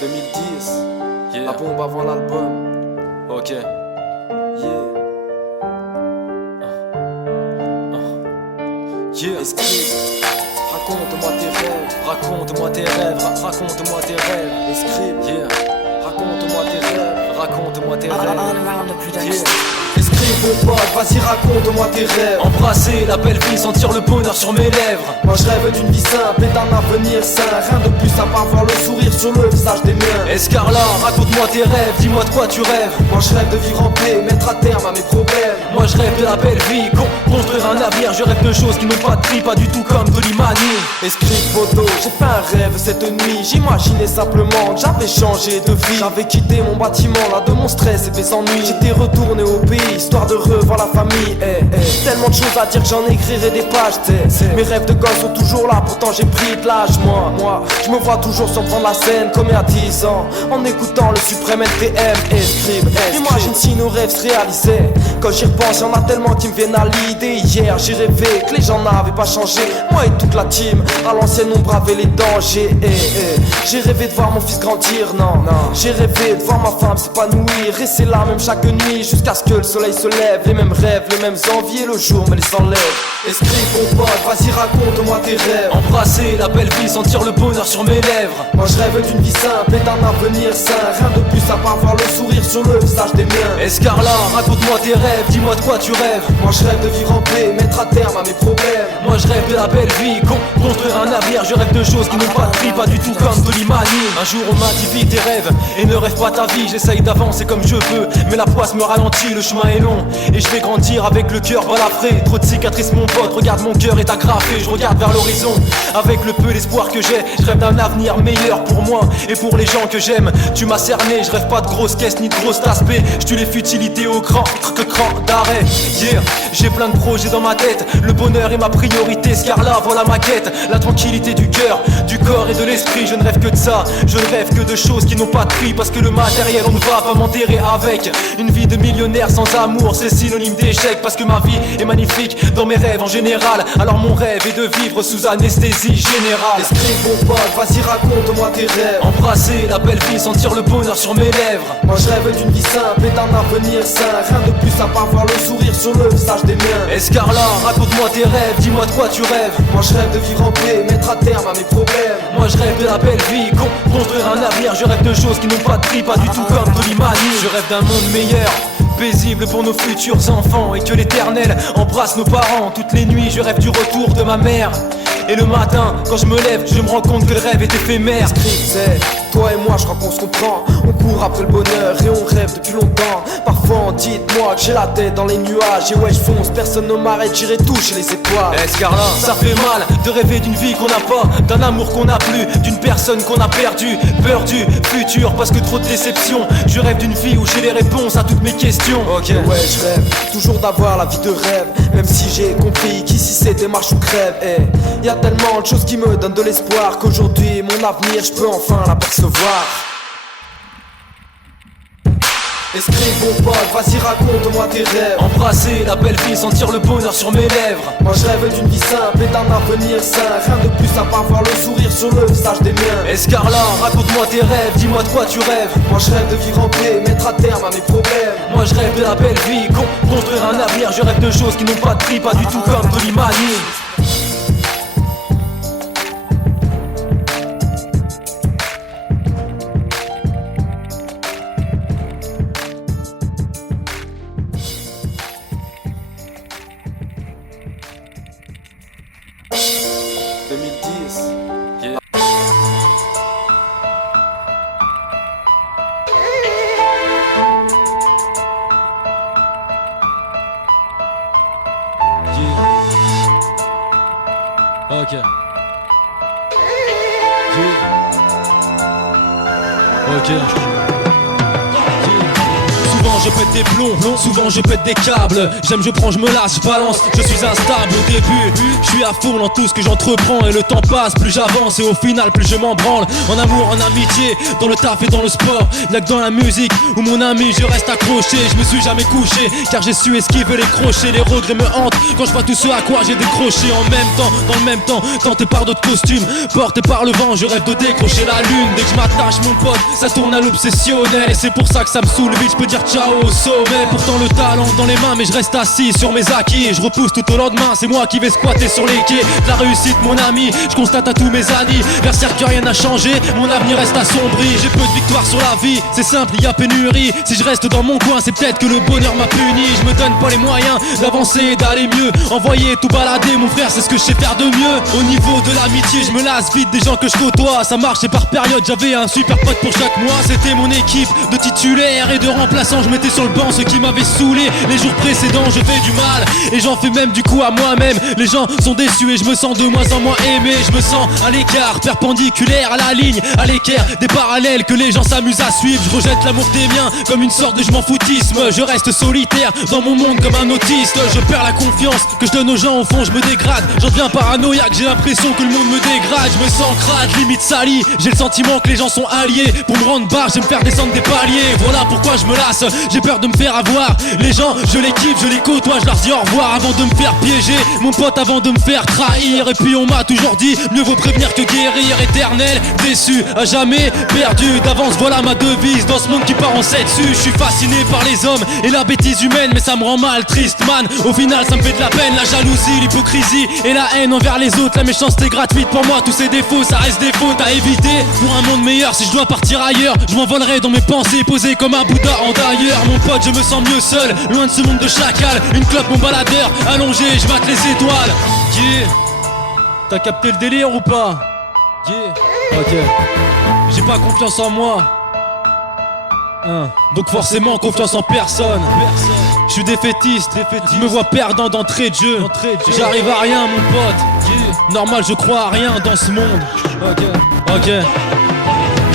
2010, Yeah. la bombe avant l'album. Ok. Yeah. Yeah. Escribe, raconte-moi tes rêves. Raconte-moi tes rêves, raconte-moi tes rêves. Escribe, Yeah. raconte-moi tes rêves. Raconte-moi tes All rêves. around the production. Yeah. Escribe mon pote, vas-y raconte-moi tes rêves. Embrasser la belle vie, sentir le bonheur sur mes lèvres. Moi je rêve d'une vie simple et d'un avenir sain. Rien de plus à part voir le sourire sur le visage des miens. Escarlat, raconte-moi tes rêves, dis-moi de quoi tu rêves. Moi je rêve de vivre en paix, mettre à terme à mes problèmes. Moi je rêve de la belle vie, construire un avenir. Je rêve de choses qui n'ont pas de prix, pas du tout comme de l'imani. Escribe photo, j'ai fait un rêve cette nuit. J'imaginais simplement que j'avais changé de vie. J'avais quitté mon bâtiment là de mon stress et mes ennuis. J'étais retourné au pays, histoire de revoir la famille. Tellement de choses à dire que j'en écrirai des pages, t'sais. Mes rêves de gosse sont toujours là, pourtant j'ai pris de l'âge. Moi, je me vois toujours surprendre la scène comme il y a 10 ans, en écoutant le suprême NTM. Escribe, imagine si nos rêves se réalisaient. Quand j'y repense, y'en a tellement qui me viennent à l'idée. Hier j'ai rêvé que les gens n'avaient pas changé. Moi et toute la team, à l'ancienne on bravait les dangers. J'ai rêvé de voir mon fils grandir, non. J'ai rêvé de voir ma femme s'épanouir. Et c'est là même chaque nuit, jusqu'à ce que le soleil se lève. Les mêmes rêves, les mêmes envies, et le jour me les enlève. Escribe mon pote, vas-y raconte-moi tes rêves. Embrasser la belle vie, sentir le bonheur sur mes lèvres. Moi je rêve d'une vie simple et d'un avenir sain. Rien de plus à part voir le sourire sur le visage des miens. Escarlat, raconte-moi tes rêves, dis-moi de quoi tu rêves. Moi je rêve de vivre en paix, mettre à terme à mes problèmes. Moi je rêve de la belle vie, construire un avenir. Je rêve de choses qui n'ont pas de prix, pas du tout comme de l'imani. Un jour on m'a dit vis tes rêves et ne rêve pas ta vie. J'essaye d'avancer comme je peux, mais la poisse me ralentit, le chemin est long. Et je vais grandir avec le cœur balafré. Trop de cicatrices mon pote, regarde mon cœur est agrafé. Je regarde vers l'horizon, avec le peu d'espoir que j'ai. Je rêve d'un avenir meilleur pour moi et pour les gens que j'aime. Tu m'as cerné, je rêve pas de grosses caisses ni de grosses aspects. Je tue les futilités au cran d'arrêt. Yeah, j'ai plein de projets dans ma tête. Le bonheur est ma priorité, Scarla, voilà ma quête. La tranquillité du cœur, du corps et de l'esprit. Je ne rêve que de ça, je ne rêve que de choses qui n'ont pas de prix. Parce que le matériel on ne va pas m'enterrer avec. Une vie de millionnaire sans amour, c'est synonyme d'échec. Parce que ma vie est magnifique dans mes rêves en général. Alors mon rêve est de vivre sous anesthésie générale. Escribe mon pote, vas-y raconte-moi tes rêves. Embrasser la belle vie, sentir le bonheur sur mes lèvres. Moi je rêve d'une vie simple et d'un avenir sain. Rien de plus à part voir le sourire sur le visage des miens. Escarlat, raconte-moi tes rêves, dis-moi de quoi tu rêves. Moi je rêve de vivre en paix, mettre à terme à mes problèmes. Moi je rêve de la belle vie, construire un avenir. Je rêve de choses qui n'ont pas de prix, pas du tout comme de l'imani. Je rêve d'un monde meilleur, paisible pour nos futurs enfants. Et que l'éternel embrasse nos parents. Toutes les nuits je rêve du retour de ma mère. Et le matin, quand je me lève, je me rends compte que le rêve est éphémère. Escribe, c'est toi et moi, je crois qu'on se comprend. On court après le bonheur et on rêve depuis longtemps. Parfois, dites-moi que j'ai la tête dans les nuages. Et ouais, je fonce, personne ne m'arrête, j'irai toucher les étoiles. Escarlat, ça fait mal de rêver d'une vie qu'on n'a pas, d'un amour qu'on n'a plus, d'une personne qu'on a perdu. Peur du futur parce que trop de déceptions. Je rêve d'une vie où j'ai les réponses à toutes mes questions. Ok. Ouais, je rêve toujours d'avoir la vie de rêve. Même si j'ai compris qu'ici c'était marche ou crève. Y a tellement de choses qui me donnent de l'espoir qu'aujourd'hui mon avenir je peux enfin l'apercevoir. Escribe mon pote, vas-y raconte-moi tes rêves. Embrasser la belle vie, sentir le bonheur sur mes lèvres. Moi je rêve d'une vie simple et d'un avenir sain. Rien de plus à part voir le sourire sur le visage des miens. Escarlat, raconte-moi tes rêves, dis-moi de quoi tu rêves. Moi je rêve de vivre en paix, mettre à terme à mes problèmes. Moi je rêve de la belle vie, construire un avenir. Je rêve de choses qui n'ont pas de prix, pas du tout comme de l'imani. Yeah. Ok. Yeah. Ok. Souvent je pète des plombs, souvent je pète des câbles. J'aime, je prends, je me lasse, je balance, je suis instable au début. Je suis à fond dans tout ce que j'entreprends et le temps passe, plus j'avance et au final plus je m'en branle. En amour, en amitié, dans le taf et dans le sport. Y'a que dans la musique où mon ami je reste accroché. Je me suis jamais couché car j'ai su esquiver les crochets. Les regrets me hantent quand je vois tout ce à quoi j'ai décroché. En même temps, dans le même temps, tenté par d'autres costumes, porté par le vent, je rêve de décrocher la lune. Dès que je m'attache mon pote, ça tourne à l'obsessionnel. Et c'est pour ça que ça me saoule vite, je peux dire ciao au sommet. Pourtant le talent dans les mains, mais je reste assis sur mes acquis. Et je repousse tout au lendemain, c'est moi qui vais squatter sur les quais. De la réussite mon ami, je constate à tous mes anniversaires que rien n'a changé, mon avenir reste assombri. J'ai peu de victoires sur la vie, c'est simple, il y a pénurie. Si je reste dans mon coin, c'est peut-être que le bonheur m'a puni. Je me donne pas les moyens d'avancer et d'aller mieux. Envoyer tout balader, mon frère, c'est ce que je sais faire de mieux. Au niveau de l'amitié, je me lasse vite des gens que je côtoie. Ça marchait par période, j'avais un super pote pour chaque mois. C'était mon équipe de titulaires et de remplaçants. Je mettais sur le banc ceux qui m'avaient saoulé les jours précédents. Je fais du mal et j'en fais même du coup à moi-même. Les gens sont déçus et je me sens de moins en moins aimé. Je me sens à l'écart, perpendiculaire à la ligne, à l'équerre des parallèles que les gens s'amusent à suivre. Je rejette l'amour des miens comme une sorte de je m'en foutisme. Je reste solitaire dans mon monde comme un autiste. Je perds la confiance que je donne aux gens, au fond je me dégrade. J'en deviens paranoïaque, j'ai l'impression que le monde me dégrade. Je me sens crade, limite sali. J'ai le sentiment que les gens sont alliés pour me rendre barre, je vais me faire descendre des paliers. Voilà pourquoi je me lasse, j'ai peur de me faire avoir. Les gens, je les kiffe, je les côtoie, je leur dis au revoir avant de me faire piéger. Mon pote avant de me faire trahir. Et puis on m'a toujours dit, mieux vaut prévenir que guérir. Éternel, déçu, à jamais perdu d'avance, voilà ma devise. Dans ce monde qui part en 7 dessus, je suis fasciné par les hommes et la bêtise humaine. Mais ça me rend mal, triste man, au final ça me fait de la peine. La jalousie, l'hypocrisie et la haine envers les autres. La méchanceté gratuite pour moi, tous ces défauts, ça reste des fautes à éviter. Pour un monde meilleur, si je dois partir ailleurs, je m'envolerai dans mes pensées, posé comme un Bouddha en tailleur. Mon pote, je me sens mieux seul, loin de ce monde de chacal. Une clope, mon baladeur, allongé, je mate les étoiles. Yeah. T'as capté le délire ou pas? Yeah. Ok. J'ai pas confiance en moi. Donc forcément confiance en personne. Je suis défaitiste, je me vois perdant d'entrée de jeu. J'arrive à rien mon pote. Normal je crois à rien dans ce monde. Ok.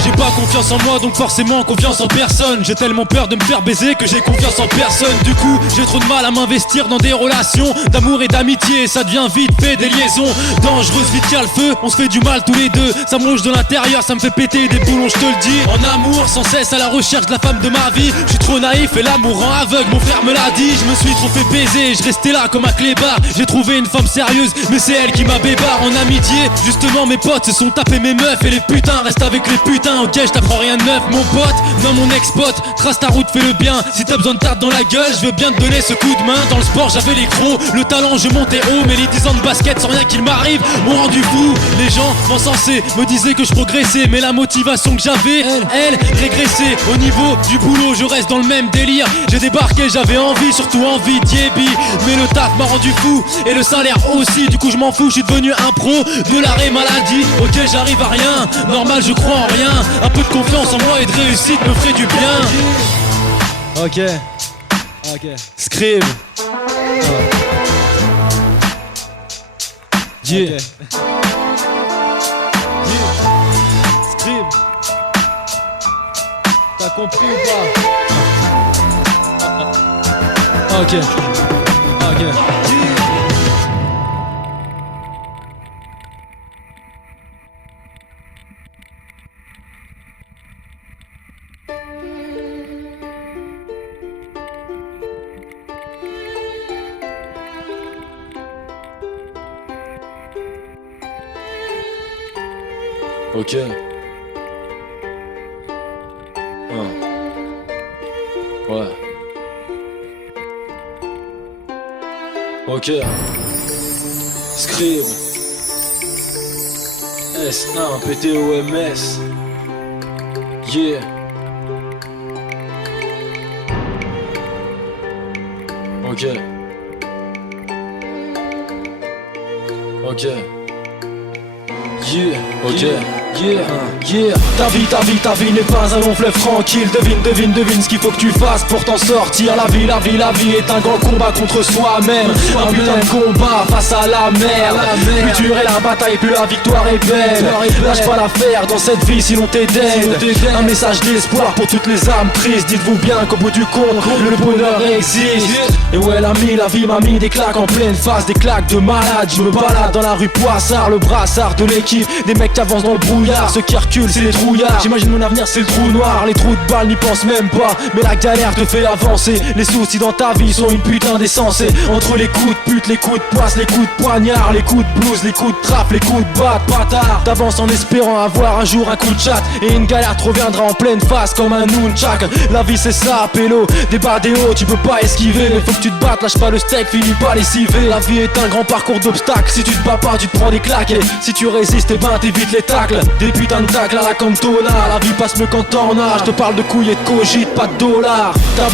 J'ai pas confiance en moi donc forcément confiance en personne. J'ai tellement peur de me faire baiser que j'ai confiance en personne. Du coup j'ai trop de mal à m'investir dans des relations d'amour et d'amitié. Ça devient vite fait des liaisons dangereuses, vite qu'il y a le feu. On se fait du mal tous les deux. Ça me ronge de l'intérieur, ça me fait péter des boulons, je te le dis. En amour sans cesse à la recherche de la femme de ma vie. Je suis trop naïf et l'amour rend aveugle, mon frère me l'a dit. Je me suis trop fait baiser, je restais là comme un clébard. J'ai trouvé une femme sérieuse mais c'est elle qui m'a bébar. En amitié justement mes potes se sont tapés mes meufs. Et les putains restent avec les putains. Ok, je t'apprends rien de neuf mon pote. Non mon ex-pote, trace ta route, fais le bien. Si t'as besoin de tarte dans la gueule, je veux bien te donner ce coup de main. Dans le sport j'avais les crocs, le talent je montais haut. Mais les 10 ans de basket sans rien qu'il m'arrive m'ont rendu fou. Les gens m'encensaient, me disaient que je progressais. Mais la motivation que j'avais, elle régressait. Au niveau du boulot je reste dans le même délire. J'ai débarqué, j'avais envie, surtout envie d'Yébi. Mais le taf m'a rendu fou et le salaire aussi. Du coup je m'en fous, je suis devenu un pro de l'arrêt maladie. Ok j'arrive à rien, normal je crois en rien. Un peu de confiance en moi et de réussite me ferait du bien. Ok. Scribe. Yeah. Scribe. T'as compris ou pas? Ok. Ok. Ouais. Ok. Scribe. S1 PTOMS. Yeah. Ok. Yeah. Ok. Ta vie n'est pas un long fleuve tranquille. Devine ce qu'il faut que tu fasses pour t'en sortir. La vie est un grand combat contre soi-même. Un putain de combat face à la merde. Plus dure est la bataille, plus la victoire est belle. Lâche pas l'affaire dans cette vie sinon t'es dead. Un message d'espoir pour toutes les âmes tristes. Dites-vous bien qu'au bout du compte, le bonheur existe. Et ouais l'ami, la vie m'a mis des claques en pleine face. Des claques de malade. Je me balade dans la rue Poissard, le brassard de l'équipe. Des mecs qui avancent dans le brouillard. Ceux qui reculent c'est les trouillards. J'imagine mon avenir c'est le trou noir. Les trous de balles n'y pensent même pas. Mais la galère te fait avancer. Les soucis dans ta vie sont une putain d'essence. Entre les coups de pute, les coups de poisse, les coups de poignard, les coups de blouse, les coups de trappe, les coups de batte, bâtard. T'avances en espérant avoir un jour un coup de chat. Et une galère te reviendra en pleine face comme un nunchak. La vie c'est ça, pélo. Des bas des hauts, tu peux pas esquiver. Mais faut que tu te battes, lâche pas le steak, finis pas lessivé. La vie est un grand parcours d'obstacles. Si tu te bats pas, tu te prends des claques. Et si tu résistes, eh ben t'évites les tacles. Des putains de tacles à la Cantona. La vie passe mieux quand t'en as. Je te parle de couilles et de cogite, pas de dollars. Ta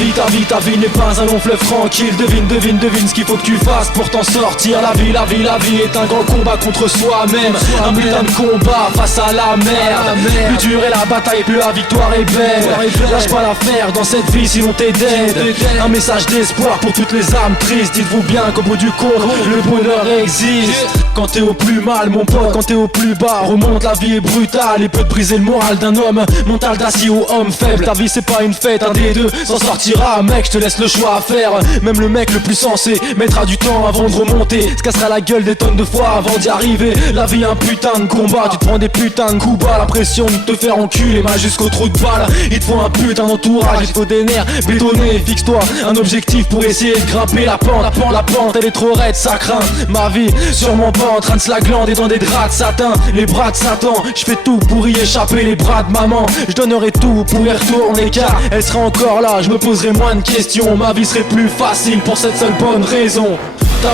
vie n'est pas un long fleuve tranquille. Devine ce qu'il faut que tu fasses pour t'en sortir. La vie est un grand combat contre soi-même. Un putain de combat face à la merde. Plus dure est la bataille, plus la victoire est belle. Lâche pas l'affaire dans cette vie sinon t'es dead. Un message d'espoir pour toutes les âmes tristes. Dites-vous bien qu'au bout du compte, le bonheur existe. Quand t'es au plus mal mon pote, quand t'es au plus bas, remonte, la vie est brutale et peut te briser le moral d'un homme. Mental d'acier ou homme faible. Ta vie c'est pas une fête, un des deux s'en sortira. Mec, je te laisse le choix à faire. Même le mec le plus sensé mettra du temps avant de remonter. Se cassera la gueule des tonnes de fois avant d'y arriver. La vie un putain de combat, tu te prends des putains de coups bas. La pression de te faire enculer, mal jusqu'au trou de balle. Il te faut un putain d'entourage, il te faut des nerfs bétonnés. Fixe-toi un objectif pour essayer de grimper la pente. La pente elle est trop raide, ça craint. Ma vie sûrement pas en train de se la glander dans des draps de satin. Les bras de Satan, je fais tout pour y échapper. Les bras de maman, je donnerai tout pour y retourner. Car elle sera encore là, je me poserai moins de questions. Ma vie serait plus facile pour cette seule bonne raison. Ta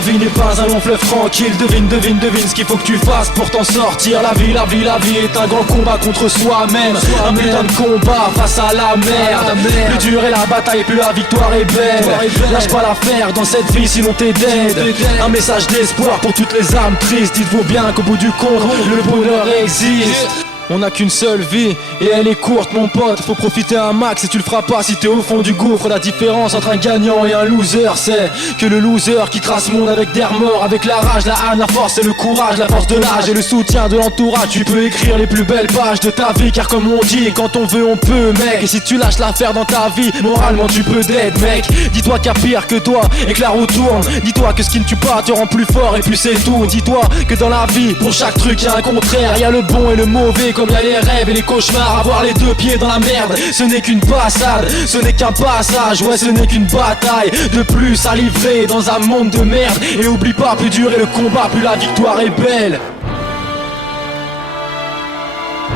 vie n'est pas un long fleuve tranquille. Devine ce qu'il faut que tu fasses pour t'en sortir. La vie est un grand combat contre soi-même. Un putain de combat face à la merde. Plus dure est la bataille, plus la victoire est belle. Lâche pas l'affaire dans cette vie sinon t'es dead. Un message d'espoir pour toutes les âmes tristes. Dites-vous bien qu'au bout du compte, le bonheur existe. On n'a qu'une seule vie et elle est courte mon pote. Faut profiter un max et tu le feras pas si t'es au fond du gouffre. La différence entre un gagnant et un loser, c'est que le loser qui trace monde avec des remords, avec la rage, la haine, la force et le courage, la force de l'âge et le soutien de l'entourage. Tu peux écrire les plus belles pages de ta vie, car comme on dit, quand on veut on peut mec. Et si tu lâches l'affaire dans ta vie, moralement tu peux dead mec. Dis-toi qu'il y a pire que toi et que la roue tourne. Dis-toi que ce qui ne tue pas te rend plus fort et puis c'est tout. Dis-toi que dans la vie, pour chaque truc y a un contraire. Y a le bon et le mauvais comme y a les rêves et les cauchemars. Avoir les deux pieds dans la merde, ce n'est qu'une passade, ce n'est qu'un passage, ouais ce n'est qu'une bataille de plus à livrer dans un monde de merde. Et oublie pas, plus dur est le combat, plus la victoire est belle.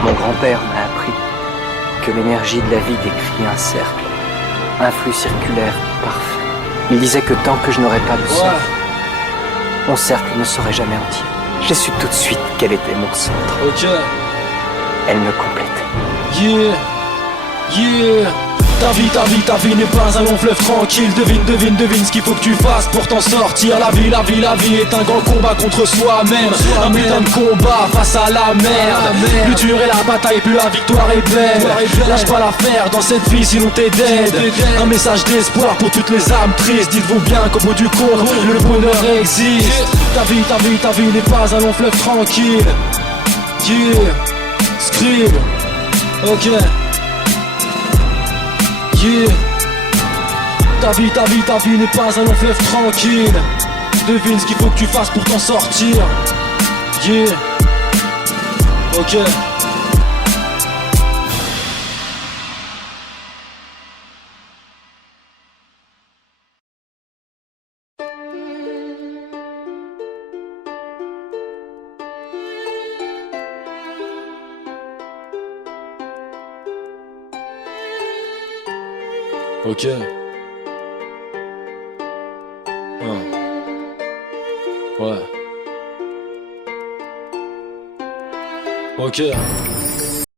Mon grand-père m'a appris que l'énergie de la vie décrit un cercle, un flux circulaire parfait. Il disait que tant que je n'aurais pas de centre, mon cercle ne serait jamais entier. J'ai su tout de suite quel était mon centre. Ok. Elle me complétait. Yeah. Ta vie n'est pas un long fleuve tranquille. Devine ce qu'il faut que tu fasses pour t'en sortir. La vie est un grand combat contre soi-même. Un putain de combat face à la merde. Plus dure est la bataille, plus la victoire est belle. Lâche pas l'affaire dans cette vie sinon t'es dead. Un message d'espoir pour toutes les âmes tristes. Dites-vous bien qu'au bout du compte, le bonheur existe. Ta vie n'est pas un long fleuve tranquille. Yeah. Scribe. Ok. Yeah. Ta vie n'est pas un long fleuve tranquille. Devine ce qu'il faut que tu fasses pour t'en sortir. Yeah. Ok. Ok. Ouais. Ok.